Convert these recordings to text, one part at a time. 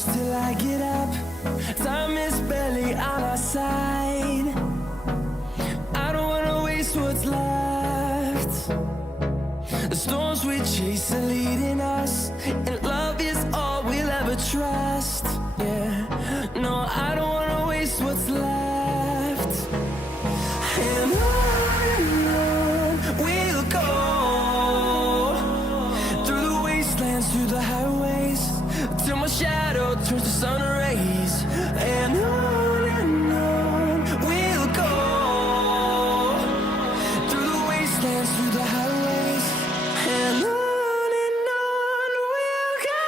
close till I get up. Time is barely on our side. I don't wanna waste what's left. The storms we chase are leading us, and love is all we'll ever trust. Yeah, no, I don't wanna waste what's left. And on we'll go, through the wastelands, through the highways, till my shadow turns to sun rays. And on we'll go, through the wastelands, through the highways, and on we'll go.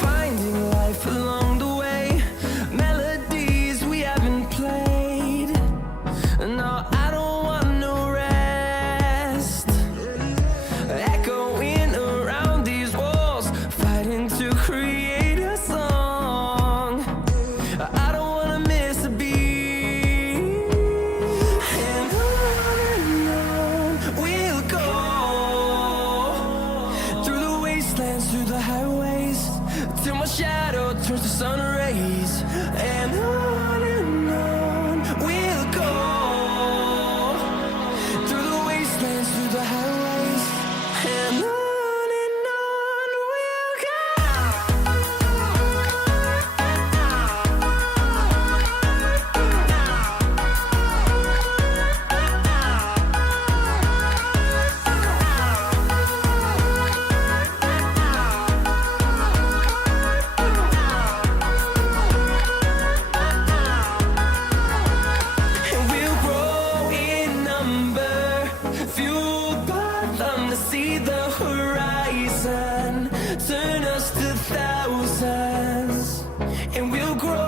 Finding life along the way, melodies we haven't played. No, I don't want no rest. Echoing around these walls, fighting to create a song. I don't wanna miss a beat. And on we'll go, through the wastelands, through the highways, till my shadow turns to sun rays. And on we'll go, through the wastelands, through the highways, and on we'll go. And we'll grow in number, fueled by them to see the horizon, turn us to thousands. And we'll grow